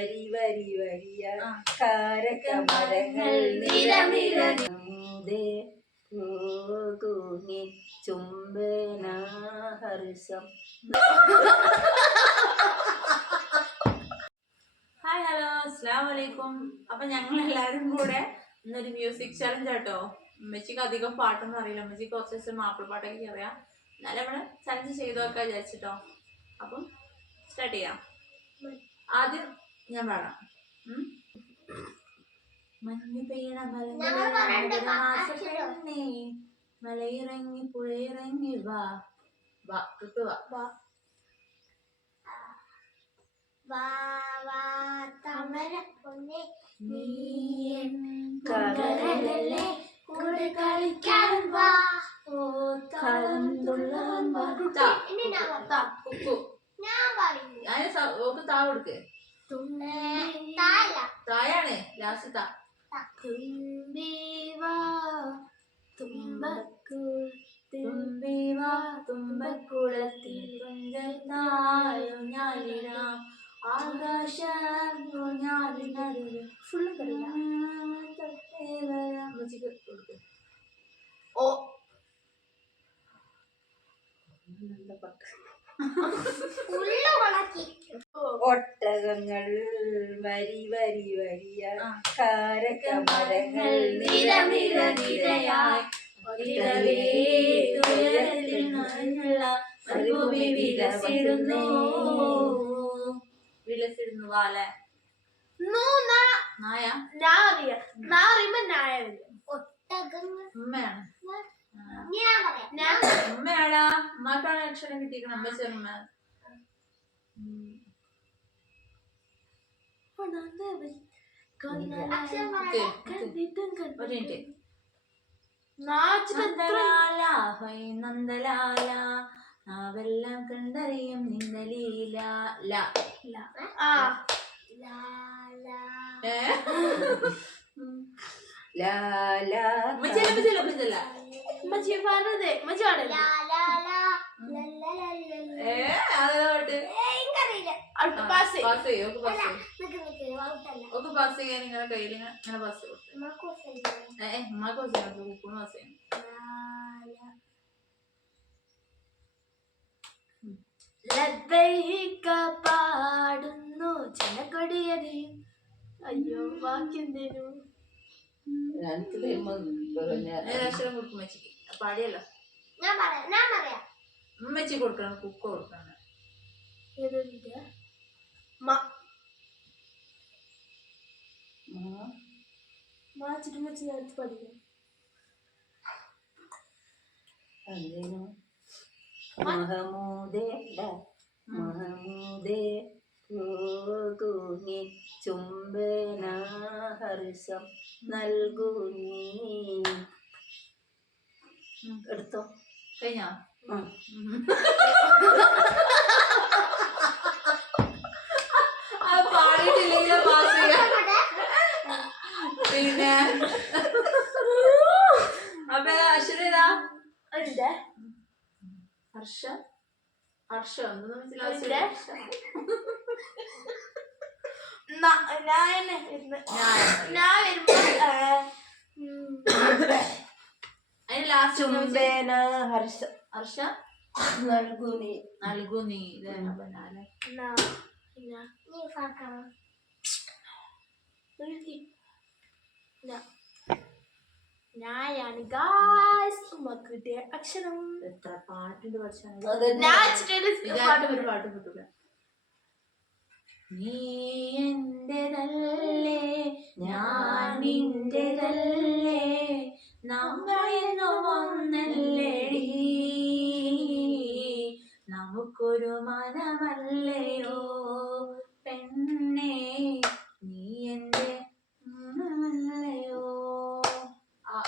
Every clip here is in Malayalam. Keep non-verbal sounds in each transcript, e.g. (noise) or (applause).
വരി വരി വരിയ ആ. കാരക്കമരങ്ങൾ നിര നിര ദേ പോകുനി ചുംബന ഹർഷം ഹായ് ഹലോ അസ്സാം വലൈക്കും അപ്പൊ ഞങ്ങൾ എല്ലാവരും കൂടെ ഇന്നൊരു മ്യൂസിക് ചലഞ്ച് കേട്ടോ അമ്മച്ചിക്ക് അധികം പാട്ടൊന്നും അറിയില്ല. അമ്മച്ചിക്ക് കുറച്ച് ദിവസം മാപ്പിള പാട്ടൊക്കെ അറിയാം എന്നാലും നമ്മൾ ചലഞ്ച് ചെയ്തു നോക്കാൻ വിചാരിച്ചിട്ടോ. അപ്പം സ്റ്റാർട്ട് ചെയ്യാം. ആദ്യം ഞാൻ പാടാം? മഞ്ഞു പെയ്യണ മലമാസപ്പെണ്ണേ മലയിറങ്ങി പുഴയിറങ്ങി വാ. വാ കിട്ടു വാ. വാ. കടലല്ലേ കൂടെ കളിക്കാൻ വാ. ഓ താളം തുള്ളാൻ വാ. ഞാൻ പറയാം. പറയുന്നു ഓക്ക് താ കൊടുക്ക്. തായാണ് ലാസ്റ്റ് താ. തുമ്പി വാ തുമ്പക്കൂ തുമ്പി വാ തുമ്പക്കുളത്തിൽ തുഞ്ചത്തായും ഞാലിടാം ആകാശ ഞാലിനടുവിൽ ഫുള്ള് കറിയില്ല കൊടുക്ക്. ഓ. ഒട്ടകങ്ങൾ വരി വരി വരിയ കാരകമരങ്ങൾ കാരക്കമരങ്ങൾ നിര നിര നിരയായി. വിലസിടുന്നു. വിലസിടുന്നു വാല നായ? നാറിയ നാറിയുമ്പോ നായ ഉമ്മയാണ്. ഉമ്മയാടാ. ഉമ്മാക്കാണ് അക്ഷരം കിട്ടിയിരിക്കണം അമ്മ ചെറുമ്മ അക്ഷരം ഓക്കേ, പറയാം ഓക്കേ. ഒരു മിനിറ്റ് നാച്ചിട്ട് എത്ര നന്ദലാല ഹൊയ് നന്ദലാല നാവെല്ലാം കണ്ടറിയും നിന്നലീല ല. ആ. ലാ ലാ. ലാ ലാ. ഉമ്മച്ചില്ല ഉമ്മച്ചില്ല ഉമ്മച്ചില്ല മച്ചി ലാ ലാ ലാ. പാട്ട് നിങ്ങളുടെ കയ്യിൽ ഇങ്ങനെ പാസ് ഉമ്മാക്ക് പാസ് ചെയ്യണം പാടുന്നു ജനകൊടിയതയും അയ്യോ കൊടുക്കും പാടിയല്ലോ. ഞാൻ പറയാം ഞാൻ പറയാം. ഉമ്മച്ചി കൊടുക്കണം കുക്ക് കൊടുക്കണം. ചുംബനാഹർഷം മഹമൂദേ നൽകുനി എടുത്തോ? കഴിഞ്ഞോ? പാടിയിട്ടില്ലെങ്കിൽ പാസ് ചെയ്യാം. പിന്നെ? അപ്പൊ ഏതാ അതിന്റെ ഹർഷ. ഹർഷ എന്താ അതിന്റെ? മനസ്സിലാവശ്യം ഞാൻ. വരുമ്പോ ഞാൻ വരുമ്പോ ഏ, ഉം, അതിന് ലാസ്റ്റ് ചുംബന ഹർഷ. ഹർഷ? നൽകുനി. നൽകൂ നീ ബനാന. നാ, ഞാനാണ് ഗായ്സ് നമുക്ക് കിട്ടിയ അക്ഷരം എത്ര പാട്ടുണ്ട് പാട്ട് ഒരു പാട്ട് കിട്ടൂല. നീ എന്റേതല്ലേ ഞാൻ നിന്റേതല്ലേ നമ്മളെന്നും ഒന്നല്ലേടി. നമുക്കൊരു മനമല്ലയോ? പെണ്ണേ നീ എന്റെ മനമല്ലയോ ആ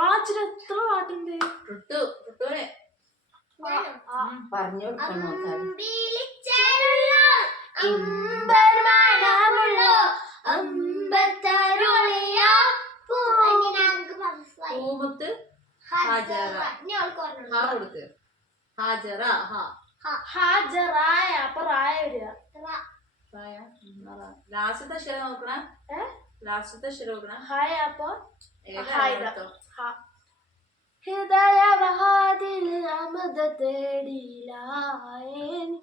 ആച്ചിട്ട് എത്ര പാട്ടുണ്ട്? പറഞ്ഞു കൊടുക്കണം ഹാ കൊടുക്ക്. ഹാജറ ഹാ. ഹാജറായ അപ്പൊ റായ വരിക. ലാസ്റ്റത്തെ അക്ഷരം നോക്കണേ? ലാസ്റ്റത്തെ അക്ഷരം നോക്കണേ. ഹായ അപ്പൊ? ഏതാ ഹായ് ഇതാ. അടുത്തോ? ഹ. ഹൃദയവാതിൽ അമൃത തേടിലായൻ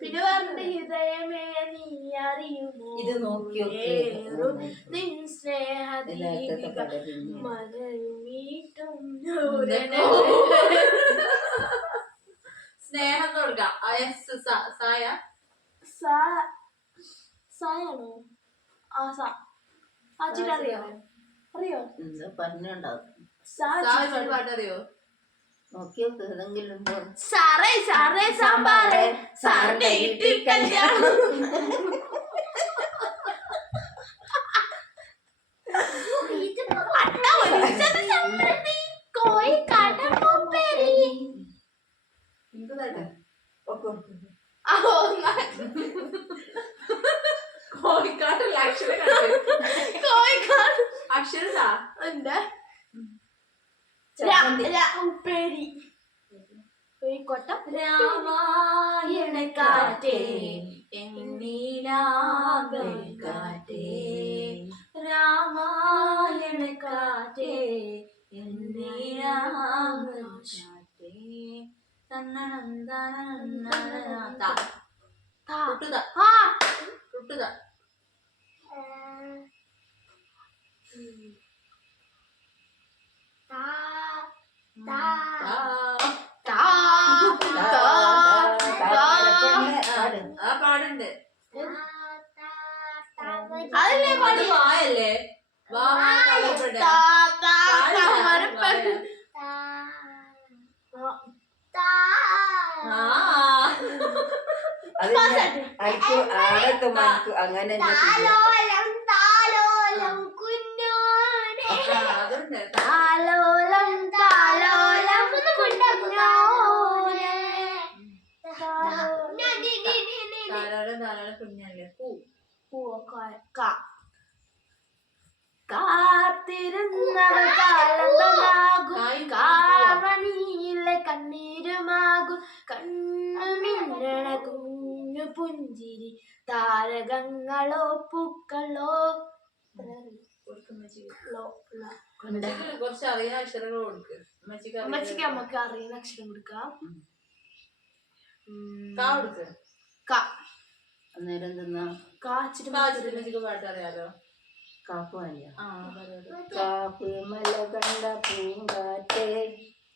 പിന്നെ ഹൃദയമേ നീ ഇത് നിൻ സ്നേഹദീപിക സ്നേഹം കൊടുക്കാം. സായ? സായാണോ? ആ സാ. അറിയോ? പറഞ്ഞുണ്ടാവും. സാ നോക്കിയൊക്കെ ഏതെങ്കിലും പോ. സാറേ സാറേ സാമ്പാറേ സാറിന്റെ വീട്ടിൽ കല്യാണം രാമായണക്കാറ്റേ എന്നീലാകാറ്റേ തന്നനന്ദനനന്ദനനാഥ. താ. തൊട്ടുതാ. ആ തൊട്ടുതാ. താ. ആ, താ. താ, താ. താ, താ, പെണ്ണ്, ആ പാടുണ്ട്. അതല്ലേ അത് പാടി? വായല്ലേ? അങ്ങനെ താലോലം താലോലം. താലോലം താലോലം കുഞ്ഞല്ലേ? പൂ. പൂവൊക്കെ കാത്തിരുന്നവ കാലന്തമാകും കായ് കാവണിയിലെ കണ്ണീരുമാകും. കണ്ണു മിന്നണ കുഞ്ഞു പുഞ്ചിരി താരകങ്ങളോ പൂക്കളോ. കുറച്ച് അറിയാൻ അക്ഷരങ്ങൾ കൊടുക്ക്. ഉമ്മച്ചിക്ക് അറിയാം. അമ്മച്ചിക്ക് അമ്മയ്ക്ക് അറിയുന്ന അക്ഷരം കൊടുക്കാം. കാ കൊടുക്ക്. ക. അന്നേരം തിന്നാ കാച്ചിട്ട് പാട്ട് അറിയാലോ. പറയാലോ കാപ്പ് മല കണ്ട പൂങ്കാറ്റേ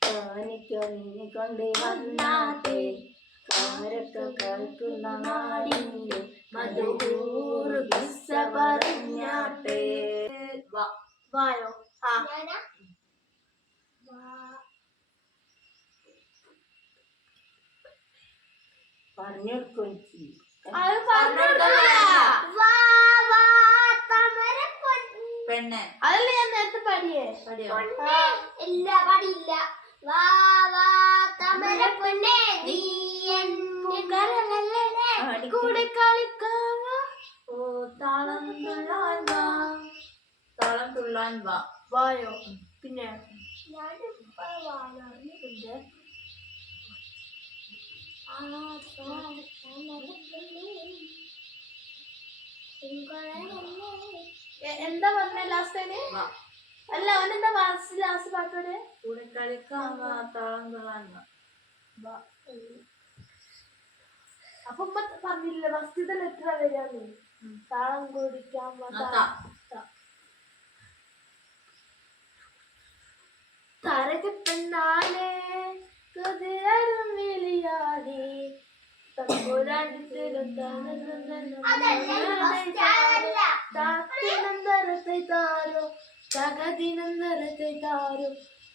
കാനിക്കറിഞ്ഞു കൊണ്ട് വന്നാട്ടെ. കാരക്ക കേൾക്കുന്ന നാടിന്റെ മധുകൂറ് കിസ്സ പറഞ്ഞാട്ടേ. വായോ. ആ. പറഞ്ഞെടുക്കും പെണ്ണെ അതല്ലേ ഞാൻ നേരത്തെ പാടിയേ? പടിയോ ഇല്ല പാടിയില്ല. വാ വാ തമര പൊന്നെ നീ കൂടെ കളിക്കാമോ ഓ താളം തുള്ളാൻ വാ. താളം തുള്ളാൻ വാ. വായോ? പിന്നെ? എ- എന്താ പറഞ്ഞ ലാസ്റ്റ് അല്ല അല്ല എന്താ വാസ് ലാസ്റ്റ് പാട്ടോടെ കൂടെ കളിക്കാൻ താളം വാ അപ്പൊ ഉമ്മ പറഞ്ഞില്ല ഫസ്റ്റത്തെ ലെറ്റർ വരാന്ന് താളം കുടിക്കാൻ വാ, ആ, താ-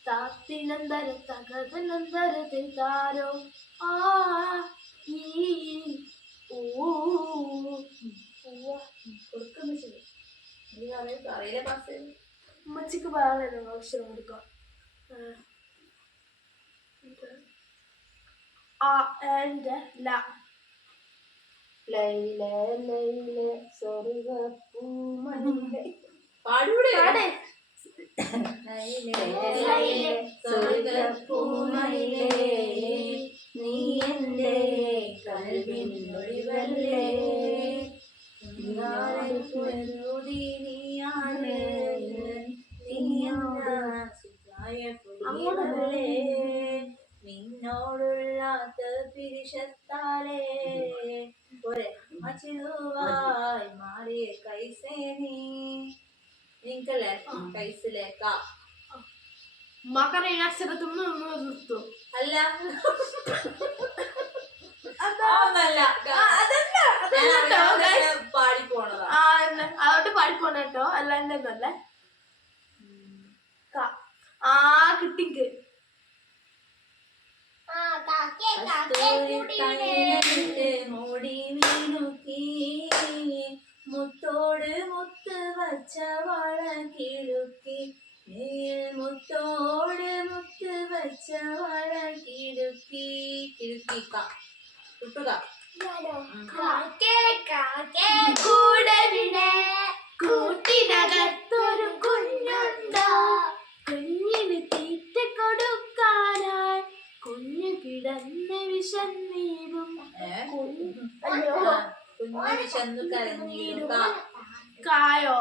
താത്തിനന്തര തകതിനന്തരത്തെ താരോ ആ ഈ ഊ കൊടുക്കുന്ന ശരി നീ അറിയ- അറിയില്ല പാസ് ഉമ്മച്ചിക്ക് പറയാനുള്ള അക്ഷരം കൊടുക്കാം ആ എന്റെ ല ലൈല ലൈല സ്വർഗ പൂമണിലെ മച്ചിലുവായി മാറിയ കൈസേ നീ നിങ്ങൾക്കല്ലേ കൈസിലേക്കാ മക്കറിയ അക്ഷരത്തും നിർത്തും. അല്ല. അതല്ല. ആ ഞാൻ അതല്ല അറിയാതെ പാടി പോണതാ ആ എന്നെ അതോട്ട് പാടിപ്പോണ കേട്ടോ അല്ലാണ്ട് ഒന്നല്ലേ ആ കിട്ടിക്ക് തൈലമിട്ട് മൂടി വീണുക്കി. മുത്തോട് മുത്ത് വച്ച വള കിഴുക്കി മുത്തോട് മുത്ത് വച്ച വള കിഴുക്കി കിഴുക്കിക്ക കിട്ടുക കൂടെ കൂട്ടിനകത്തൊരു വിശന്നു കരഞ്ഞിടുക കായോ?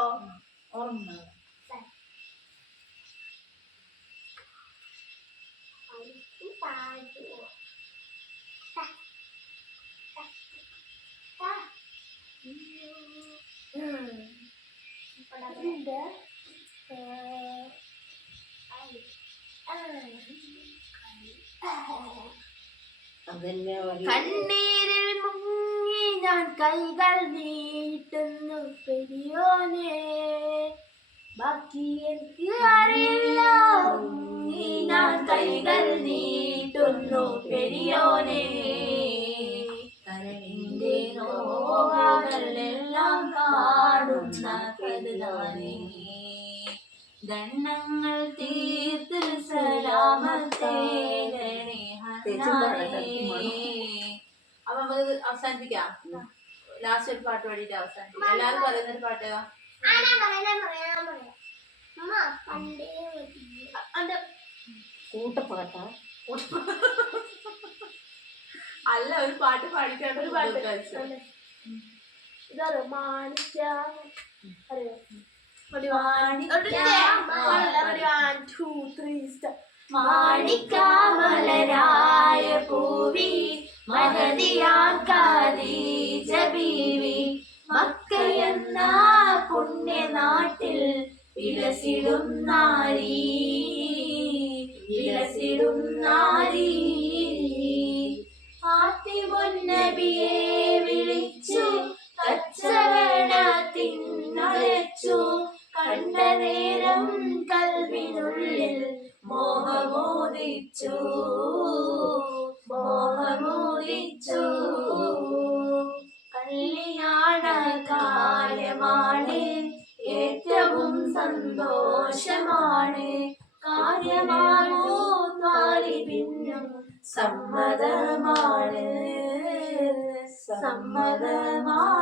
ഇതിന്റെ അതന്നെ കണ്ണീരിൽ ഞാൻ കൈകൾ നീട്ടുന്നു പെരിയോനെ. ബാക്കി എനിക്ക് അറിയില്ല. നീ ഞാൻ കൈകൾ നീട്ടുന്നു പെരിയോനെ. കരളിന്റെ നോവാകളെല്ലാം കാടുന്ന കരുതാനേ. ദണ്ണങ്ങൾ തീർത്ത് സലാമത്തേ അപ്പൊ നമുക്ക് അവസാനിപ്പിക്കാം. ലാസ്റ്റ് ഒരു പാട്ട് പാടിയിട്ട് അവസാനിപ്പിക്കാം. എല്ലാവരും പറയുന്ന ഒരു പാട്ട്. കൂട്ടപ്പാട്ട. (laughs) അല്ല ഒരു പാട്ട് പാടിക്കാണ്ട് ഒരു പാട്ട്. ഇതറിയോ മാണിക്ക അറിയോ മാണിക്കാമലരായ പൂവി. മഹതിയാൻ കാദീജ മക്കയെന്ന പുണ്യനാട്ടിൽ വിലസിടും നാരി. വിലസിടും നാരി. ആത്തിമുന്നബിയെ സമ്മതമാണ്. സമ്മതമാണ്